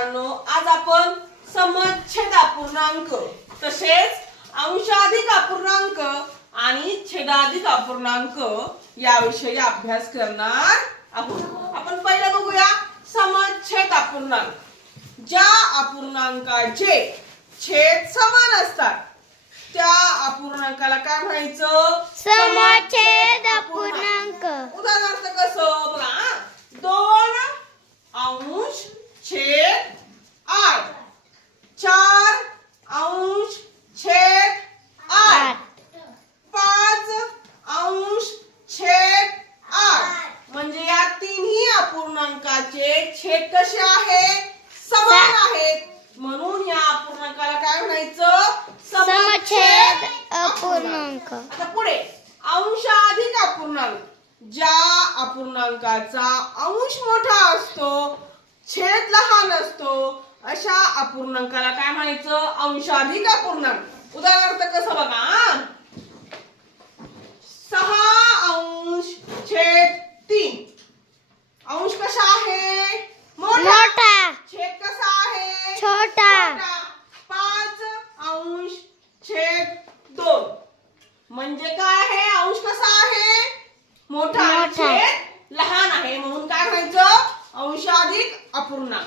बाळांनो, आज आपण समछेद अपूर्णांक तसेच अंशाधिक अपूर्णांक आणि छेदाधिक अपूर्णांक याविषयी अभ्यास करणार आहोत। आपण पहिला बघूया समछेद अपूर्णांक। ज्या अपूर्णांकाचे छेद समान असतात त्या अपूर्णांकाला काय म्हणायचं? समछेद अपूर्णांक। उदाहरणार्थ कसं बघा, 2 अंश छेद 8, 4 अंश छेद 8, 5 अंश छेद 8। म्हणजे या तिन्ही अपूर्णांकाचे छेद कसे आहेत? समान आहेत। म्हणून या अपूर्णांकाला काय म्हणायचं? समछेद अपूर्णांक। आता पुढे अंशाधिक अपूर्णांक। ज्या अपूर्णांकाचा अंश मोठा असतो छेद लहान असतो अशा अपूर्णांकाला काय म्हणायचं? अंशाधिक अपूर्णांक। उदाहरणार्थ कसं बघा, 6 अंश छेद 3। अंश कसा आहे? मोठा। छेद कसा आहे? छोटा। 5 अंश छेद 2। म्हणजे काय आहे? अंश कसा आहे? मोठा। छेद लहान आहे। म्हणून काय म्हणायचं? अंशाधिक अपूर्णांक।